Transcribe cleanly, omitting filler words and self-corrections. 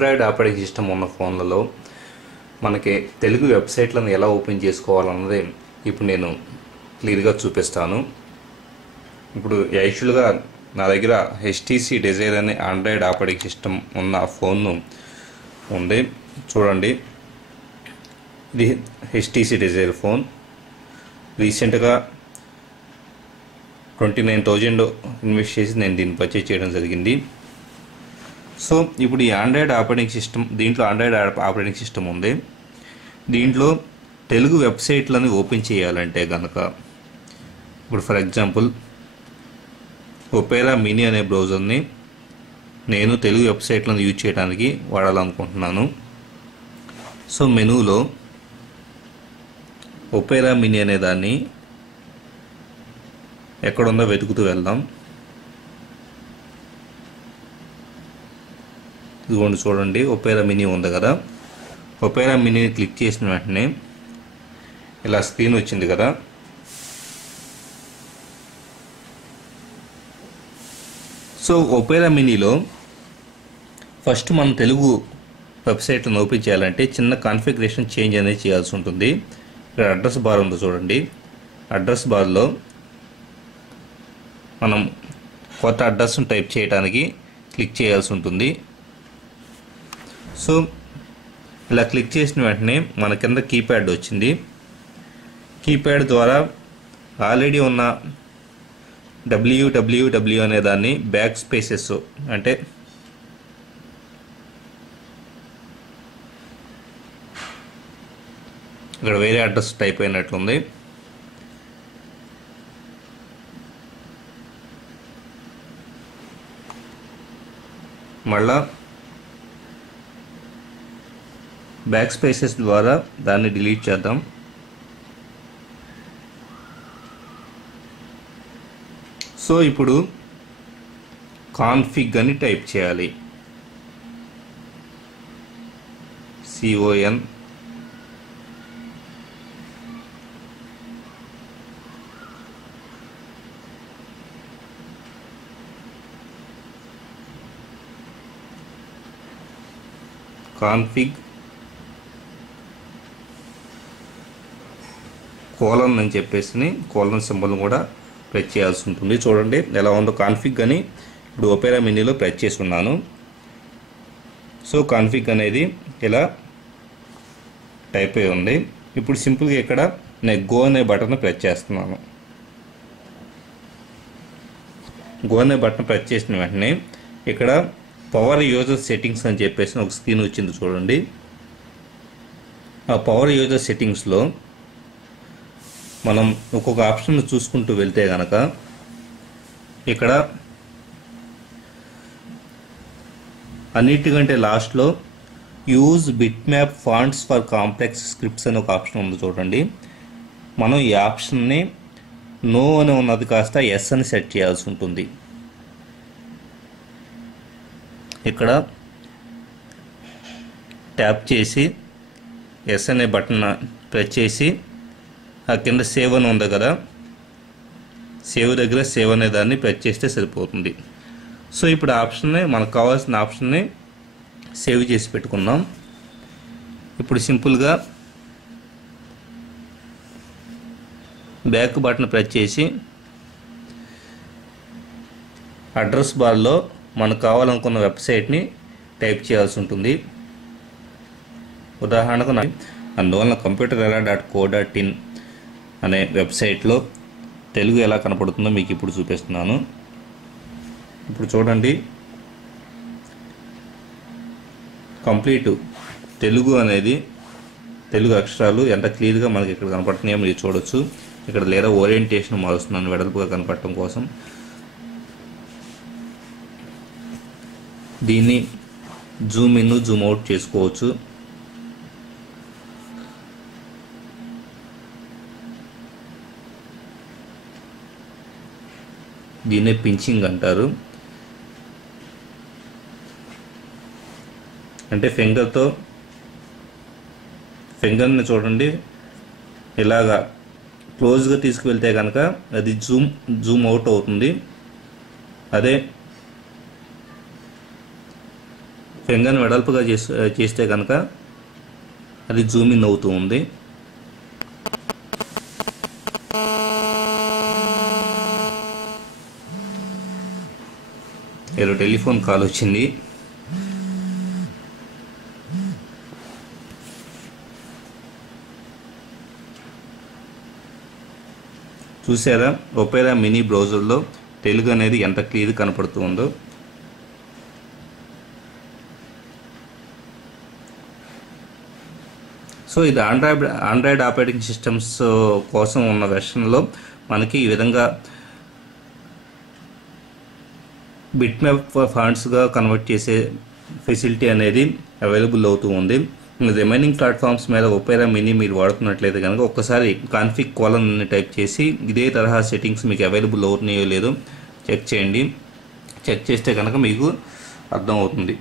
Android operating system ఉన్న ఫోన్లలో మనకి తెలుగు వెబ్సైట్లను ఎలా ఓపెన్ చేసుకోవాలన్నది ఇప్పుడు నేను క్లియర్గా చూపిస్తాను. ఇప్పుడు యాక్చువల్గా నా దగ్గర HTC Desire అనే ఆండ్రాయిడ్ ఆపరేటింగ్ సిస్టమ్ ఉన్న ఫోన్ ఉంది. చూడండి, ఇది HTC Desire ఫోన్. రీసెంట్గా 29,000 ఇన్వెస్ట్ చేసి నేను దీన్ని పర్చేజ్ చేయడం జరిగింది. సో ఇప్పుడు ఈ ఆండ్రాయిడ్ ఆపరేటింగ్ సిస్టమ్, దీంట్లో ఆండ్రాయిడ్ ఆపరేటింగ్ సిస్టమ్ ఉంది. దీంట్లో తెలుగు వెబ్సైట్లను ఓపెన్ చేయాలంటే కనుక, ఇప్పుడు ఫర్ ఎగ్జాంపుల్ ఒపేరా మినీ అనే బ్రౌజర్ని నేను తెలుగు వెబ్సైట్లను యూజ్ చేయడానికి వాడాలనుకుంటున్నాను. సో మెనూలో ఒపేరా మినీ అనే దాన్ని ఎక్కడుందో వెతుకుతూ వెళ్దాం. ఇదిగోండి, చూడండి, ఒపేరా మినీ ఉంది కదా. ఒపేరా మినీని క్లిక్ చేసిన వెంటనే ఇలా స్క్రీన్ వచ్చింది కదా. సో ఒపేరా మినీలో ఫస్ట్ మనం తెలుగు వెబ్సైట్లను ఓపెన్ చేయాలంటే చిన్న కాన్ఫిగరేషన్ చేంజ్ అనేది చేయాల్సి ఉంటుంది. ఇక్కడ అడ్రస్ బార్ ఉందో చూడండి. అడ్రస్ బార్లో మనం కొత్త అడ్రస్ను టైప్ చేయడానికి క్లిక్ చేయాల్సి ఉంటుంది. సో ఇలా క్లిక్ చేసిన వెంటనే మన కింద కీప్యాడ్ వచ్చింది. కీప్యాడ్ ద్వారా ఆల్రెడీ ఉన్న www అనే దాన్ని బ్యాక్ స్పేసెస్, అంటే ఇక్కడ వేరే అడ్రస్ టైప్ అయినట్లుంది. మళ్ళా బ్యాక్ స్పేసెస్ ద్వారా దాన్ని డిలీట్ చేద్దాం. సో ఇప్పుడు కాన్ఫిగ్ అని టైప్ చేయాలి. CON కాన్ఫిగ్ కోలన్ అని చెప్పేసి కోలన్ సింబల్ కూడా ప్రెస్ చేయాల్సి ఉంటుంది. చూడండి ఎలా ఉందో. కాన్ఫిగ్ అని ఇప్పుడు ఒపేరా మినీలో ప్రెస్ చేసి ఉన్నాను. సో కాన్ఫిగ్ అనేది ఇలా టైప్ అయి ఉంది. ఇప్పుడు సింపుల్గా ఇక్కడ నేను గో అనే బటన్ ప్రెస్ చేస్తున్నాను. గో అనే బటన్ ప్రెస్ చేసిన వెంటనే ఇక్కడ పవర్ యూజర్ సెట్టింగ్స్ అని చెప్పేసి ఒక స్క్రీన్ వచ్చింది చూడండి. ఆ పవర్ యూజర్ సెట్టింగ్స్లో మనం ఒక్కొక్క ఆప్షన్ చూసుకుంటూ వెళ్తే కనుక ఇక్కడ అన్నిటికంటే లాస్ట్లో use bit map fonts for complex scripts అని ఒక ఆప్షన్ ఉంది చూడండి. మనం ఈ ఆప్షన్ని నో అని ఉన్నది కాస్త ఎస్ అని సెట్ చేయాల్సి ఉంటుంది. ఇక్కడ ట్యాప్ చేసి ఎస్ అనే బటన్ ప్రెస్ చేసి ఆ కింద సేవ్ అని ఉంది కదా, సేవ్ దగ్గర సేవ్ అనే దాన్ని ప్రెస్ చేస్తే సరిపోతుంది. సో ఇప్పుడు ఆప్షన్ని, మనకు కావాల్సిన ఆప్షన్ని సేవ్ చేసి పెట్టుకుందాం. ఇప్పుడు సింపుల్గా బ్యాక్ బటన్ ప్రెస్ చేసి అడ్రస్ బార్లో మనకు కావాలనుకున్న వెబ్సైట్ని టైప్ చేయాల్సి ఉంటుంది. ఉదాహరణకు అందువలన computerera.co.in అనే వెబ్సైట్లో తెలుగు ఎలా కనపడుతుందో మీకు ఇప్పుడు చూపిస్తున్నాను. ఇప్పుడు చూడండి, కంప్లీట్ తెలుగు అనేది, తెలుగు అక్షరాలు ఎంత క్లియర్గా మనకి ఇక్కడ కనపడుతున్నాయో మీరు చూడొచ్చు. ఇక్కడ లేదా ఓరియంటేషన్ మారుస్తున్నాను వెడల్పుగా కనపడటం కోసం. దీన్ని జూమ్ ఇన్, జూమ్ అవుట్ చేసుకోవచ్చు. దీన్నే పించింగ్ అంటారు. అంటే ఫింగర్ని చూడండి ఇలాగా క్లోజ్గా తీసుకువెళ్తే కనుక అది జూమ్ అవుట్ అవుతుంది. అదే ఫింగర్ని వెడల్పుగా చేస్తే కనుక అది జూమ్ ఇన్ అవుతూ ఉంది. ఏదో టెలిఫోన్ కాల్ వచ్చింది. చూసారా ఒపేరా మినీ బ్రౌజర్లో తెలుగు అనేది ఎంత క్లియర్ కనపడుతుందో. సో ఇది ఆండ్రాయిడ్ ఆపరేటింగ్ సిస్టమ్స్ కోసం ఉన్న వెర్షన్లో మనకి ఈ విధంగా బిట్ మ్యాప్ ఫాంట్స్గా కన్వర్ట్ చేసే ఫెసిలిటీ అనేది అవైలబుల్ అవుతూ ఉంది. రిమైనింగ్ ప్లాట్ఫామ్స్ మీద ఒపేరా మినీ మీరు వాడుతున్నట్లయితే కనుక ఒక్కసారి కాన్ఫిగ్ కోలన్ అని టైప్ చేసి ఇదే తరహా సెట్టింగ్స్ మీకు అవైలబుల్ అవుతున్నాయో లేదో చెక్ చేయండి. చెక్ చేస్తే కనుక మీకు అర్థమవుతుంది.